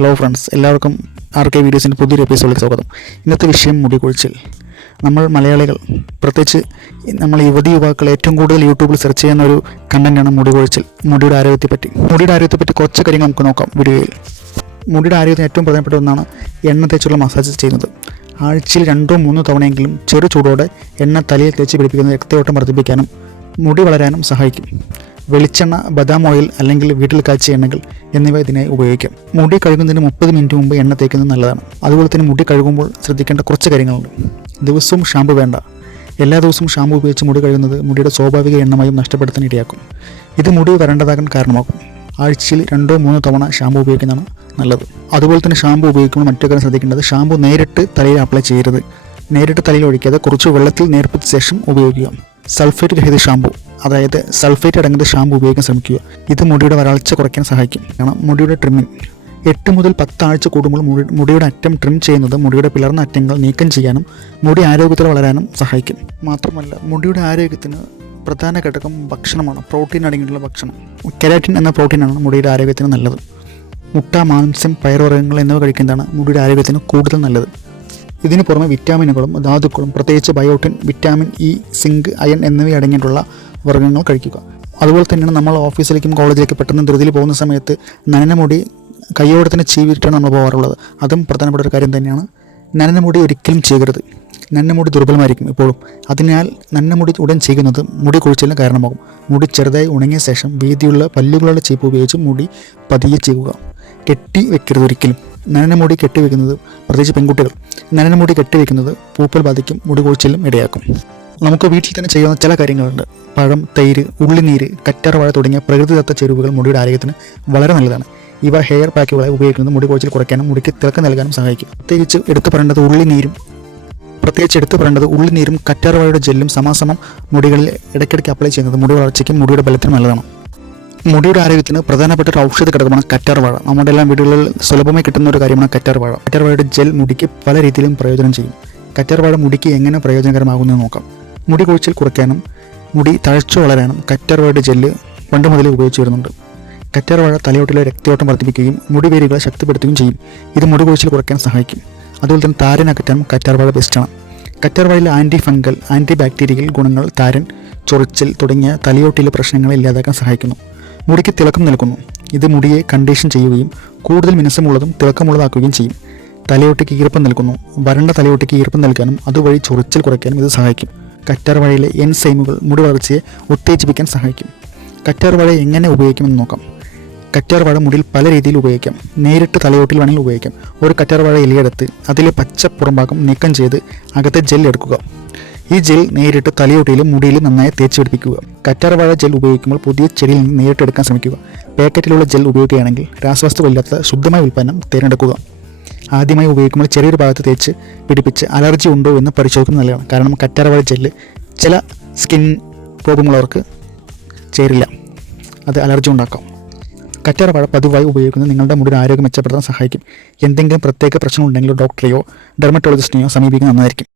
Hello friends, എല്ലാവർക്കും RK വീഡിയോസിൻ്റെ പുതിയൊരു എപ്പിസോഡിലേക്ക് സ്വാഗതം. ഇന്നത്തെ വിഷയം മുടി കൊഴിച്ചിൽ. നമ്മൾ മലയാളികൾ, പ്രത്യേകിച്ച് നമ്മൾ യുവതി-യുവാക്കൾ ഏറ്റവും കൂടുതൽ യൂട്യൂബിൽ സെർച്ച് ചെയ്യുന്ന ഒരു കണ്ടൻറ്റാണ് മുടി കൊഴിച്ചിൽ. മുടിയുടെ ആരോഗ്യത്തെപ്പറ്റി കുറച്ച് കാര്യങ്ങൾ നമുക്ക് നോക്കാം വീഡിയോയിൽ. മുടിയുടെ ആരോഗ്യത്തിന് ഏറ്റവും പ്രധാനപ്പെട്ട ഒന്നാണ് എണ്ണ തേച്ചുള്ള മസാജ് ചെയ്യുന്നത്. ആഴ്ചയിൽ 2-3 തവണയെങ്കിലും ചെറു ചൂടോടെ എണ്ണ തലയിൽ തേച്ച് പിടിപ്പിക്കുന്നത് രക്തയോട്ടം വർദ്ധിപ്പിക്കാനും മുടി വളരാനും സഹായിക്കും. വെളിച്ചെണ്ണ, ബദാം ഓയിൽ അല്ലെങ്കിൽ വീട്ടിൽ കാച്ചിയ എണ്ണകൾ എന്നിവ ഇതിനായി ഉപയോഗിക്കാം. മുടി കഴുകുന്നതിന് 30 മിനിറ്റ് മുമ്പ് എണ്ണ തേക്കുന്നത് നല്ലതാണ്. അതുപോലെ തന്നെ മുടി കഴുകുമ്പോൾ ശ്രദ്ധിക്കേണ്ട കുറച്ച് കാര്യങ്ങളുണ്ട്. ദിവസവും ഷാമ്പു വേണ്ട. എല്ലാ ദിവസവും ഷാമ്പു ഉപയോഗിച്ച് മുടി കഴുകുന്നത് മുടിയുടെ സ്വാഭാവിക എണ്ണമയം നഷ്ടപ്പെടുത്താൻ ഇടയാക്കും. ഇത് മുടി വരണ്ടതാകാൻ കാരണമാകും. ആഴ്ചയിൽ 2-3 തവണ ഷാമ്പു ഉപയോഗിക്കുന്നതാണ് നല്ലത്. അതുപോലെ തന്നെ ഷാമ്പു ഉപയോഗിക്കുമ്പോൾ മറ്റൊരു കാര്യം ശ്രദ്ധിക്കേണ്ടത്, ഷാമ്പു നേരിട്ട് തലയിൽ അപ്ലൈ ചെയ്യരുത്. നേരിട്ട് തലയിൽ ഒഴിക്കാതെ കുറച്ച് വെള്ളത്തിൽ നേർപ്പിച്ച ശേഷം ഉപയോഗിക്കുക. സൾഫേറ്റ് രഹിത ഷാമ്പു, അതായത് സൾഫേറ്റ് അടങ്ങുന്ന ഷാമ്പു ഉപയോഗിക്കാൻ ശ്രമിക്കുക. ഇത് മുടിയുടെ വരൾച്ച കുറയ്ക്കാൻ സഹായിക്കും. മുടിയുടെ ട്രിമ്മിങ് 8 മുതൽ 10 ആഴ്ച കൂടുമ്പോൾ മുടിയുടെ അറ്റം ട്രിം ചെയ്യുന്നത് മുടിയുടെ പിളർന്ന അറ്റങ്ങൾ നീക്കം ചെയ്യാനും മുടി ആരോഗ്യത്തോടെ വളരാനും സഹായിക്കും. മാത്രമല്ല, മുടിയുടെ ആരോഗ്യത്തിന് പ്രധാന ഘടകം ഭക്ഷണമാണ്. പ്രോട്ടീൻ അടങ്ങിയിട്ടുള്ള ഭക്ഷണം. കെരാറ്റിൻ എന്ന പ്രോട്ടീനാണ് മുടിയുടെ ആരോഗ്യത്തിന് നല്ലത്. മുട്ട, മാംസ്യം, പയറുവർഗ്ഗങ്ങൾ എന്നിവ കഴിക്കുന്നതാണ് മുടിയുടെ ആരോഗ്യത്തിന് കൂടുതൽ നല്ലത്. ഇതിന് പുറമെ വിറ്റാമിനുകളും ധാതുക്കളും, പ്രത്യേകിച്ച് biotin, vitamin E, zinc, iron എന്നിവ അടങ്ങിയിട്ടുള്ള വർഗ്ഗങ്ങൾ കഴിക്കുക. അതുപോലെ തന്നെയാണ് നമ്മൾ ഓഫീസിലേക്കും കോളേജിലേക്കും പെട്ടെന്ന് ധൃതിയിൽ പോകുന്ന സമയത്ത് നനഞ്ഞ മുടി കയ്യോടെ തന്നെ ചീവിട്ടാണ് നമ്മൾ പോകാറുള്ളത്. അതും പ്രധാനപ്പെട്ട ഒരു കാര്യം തന്നെയാണ്. നനഞ്ഞ മുടി ഒരിക്കലും ചെയ്യരുത്. നനഞ്ഞ മുടി ദുർബലമായിരിക്കും എപ്പോഴും. അതിനാൽ നനഞ്ഞ മുടി ഉടൻ ചെയ്യുന്നത് മുടി കൊഴിച്ചിലിന് കാരണമാകും. മുടി ചെറുതായി ഉണങ്ങിയ ശേഷം വീതിയുള്ള പല്ലുകളുള്ള ചീപ്പ് ഉപയോഗിച്ച് മുടി പതിയെ ചെയ്യുക. കെട്ടി വെക്കരുത് ഒരിക്കലും. നനഞ്ഞ മുടി കെട്ടിവെക്കുന്നത്, പ്രത്യേകിച്ച് പെൺകുട്ടികൾ, നനഞ്ഞ മുടി കെട്ടിവെക്കുന്നത് പൂപ്പൽ ബാധിക്കും, മുടി കൊഴിച്ചിലും ഇടയാക്കും. നമുക്ക് വീട്ടിൽ തന്നെ ചെയ്യാവുന്ന ചില കാര്യങ്ങളുണ്ട്. പഴം, തൈര്, ഉള്ളിനീര്, കറ്റാർവാഴ തുടങ്ങിയ പ്രകൃതിദത്ത ചേരുവകൾ മുടിയുടെ ആരോഗ്യത്തിന് വളരെ നല്ലതാണ്. ഇവ ഹെയർ പാക്കുകളായി ഉപയോഗിക്കുന്നത് മുടി കൊഴിച്ചിൽ കുറയ്ക്കാനും മുടിക്ക് തിളക്കം നൽകാനും സഹായിക്കും. പ്രത്യേകിച്ച് എടുത്തു പറയേണ്ടത് ഉള്ളിനീരും കറ്റാർവാഴയുടെ ജെല്ലും സമാസമം മുടികളിൽ ഇടയ്ക്കിടയ്ക്ക് അപ്ലൈ ചെയ്യുന്നത് മുടി വളർച്ചയ്ക്കും മുടിയുടെ ബലത്തിനും നല്ലതാണ്. മുടിയുടെ ആരോഗ്യത്തിന് പ്രധാനപ്പെട്ട ഒരു ഔഷധ ഘടകമാണ് കറ്റാർവാഴ. നമ്മുടെ എല്ലാം വീടുകളിൽ സുലഭമായി കിട്ടുന്ന ഒരു കാര്യമാണ് കറ്റാർവാഴ. കറ്റാർവാഴയുടെ ജെൽ മുടിക്ക് പല രീതിയിലും പ്രയോജനം ചെയ്യും. കറ്റാർവാഴ മുടിക്ക് എങ്ങനെ പ്രയോജനകരമാകുമെന്ന് നോക്കാം. മുടി കൊഴിച്ചിൽ കുറയ്ക്കാനും മുടി തഴച്ചു വളരാനും കറ്റാർവാഴയുടെ ജെല്ല് പണ്ട് മുതലേ ഉപയോഗിച്ചു വരുന്നുണ്ട്. കറ്റാർവാഴ തലയോട്ടിലെ രക്തയോട്ടം വർദ്ധിപ്പിക്കുകയും മുടിവേരുകളെ ശക്തിപ്പെടുത്തുകയും ചെയ്യും. ഇത് മുടി കൊഴിച്ചിൽ കുറയ്ക്കാൻ സഹായിക്കും. അതുപോലെ തന്നെ താരൻ അകറ്റാനും കറ്റാർവാഴ ബെസ്റ്റാണ്. കറ്റാർവാഴയിലെ ആൻറ്റി ഫംഗൽ, ആൻറ്റി ബാക്ടീരിയൽ ഗുണങ്ങൾ താരൻ, ചൊറിച്ചിൽ തുടങ്ങിയ തലയോട്ടിലെ പ്രശ്നങ്ങളെ ഇല്ലാതാക്കാൻ സഹായിക്കുന്നു. മുടിക്ക് തിളക്കം നൽകുന്നു. ഇത് മുടിയെ കണ്ടീഷൻ ചെയ്യുകയും കൂടുതൽ മിനുസമുള്ളതും തിളക്കമുള്ളതാക്കുകയും ചെയ്യും. തലയോട്ടിക്ക് ഈർപ്പം നൽകുന്നു. വരണ്ട തലയോട്ടിക്ക് ഈർപ്പം നൽകാനും അതുവഴി ചൊറിച്ചിൽ കുറയ്ക്കാനും ഇത് സഹായിക്കും. കറ്റാർവാഴയിലെ എൻസൈമുകൾ മുടി വളർച്ചയെ ഉത്തേജിപ്പിക്കാൻ സഹായിക്കും. കറ്റാർവാഴ എങ്ങനെ ഉപയോഗിക്കുമെന്ന് നോക്കാം. കറ്റാർവാഴ മുടിയിൽ പല രീതിയിൽ ഉപയോഗിക്കാം. നേരിട്ട് തലയോട്ടിൽ വേണമെങ്കിൽ ഉപയോഗിക്കാം. ഒരു കറ്റാർവാഴ ഇലയെടുത്ത് അതിലെ പച്ച പുറംഭാഗം നീക്കം ചെയ്ത് അകത്തെ ജെൽ എടുക്കുക. ഈ ജെൽ നേരിട്ട് തലയോട്ടിയിലും മുടിയിലും നന്നായി തേച്ച് പിടിപ്പിക്കുക. കറ്റാർവാഴ ജെൽ ഉപയോഗിക്കുമ്പോൾ പുതിയ ചെടിയിൽ നിന്ന് നേരിട്ട് എടുക്കാൻ ശ്രമിക്കുക. പാക്കറ്റിലുള്ള ജെൽ ഉപയോഗിക്കുകയാണെങ്കിൽ രാസവസ്തുവില്ലാത്ത ശുദ്ധമായ ഉൽപ്പന്നം തിരഞ്ഞെടുക്കുക. ആദ്യമായി ഉപയോഗിക്കുമ്പോൾ ചെറിയൊരു ഭാഗത്ത് തേച്ച് പിടിപ്പിച്ച് അലർജി ഉണ്ടോ എന്ന് പരിശോധിക്കുന്നത് നല്ലതാണ്. കാരണം കറ്റാർവാഴ ജെല്ല് ചില സ്കിൻ പ്രോബ്ലമുള്ളവർക്ക് ചേരില്ല, അത് അലർജി ഉണ്ടാക്കാം. കറ്റാർവാഴ പതിവായി ഉപയോഗിക്കുന്നത് നിങ്ങളുടെ മുടിയുടെ ആരോഗ്യം മെച്ചപ്പെടുത്താൻ സഹായിക്കും. എന്തെങ്കിലും പ്രത്യേക പ്രശ്നമുണ്ടെങ്കിൽ ഡോക്ടറെയോ ഡെർമറ്റോളജിസ്റ്റിനെയോ സമീപിക്കുന്നത് നന്നായിരിക്കും.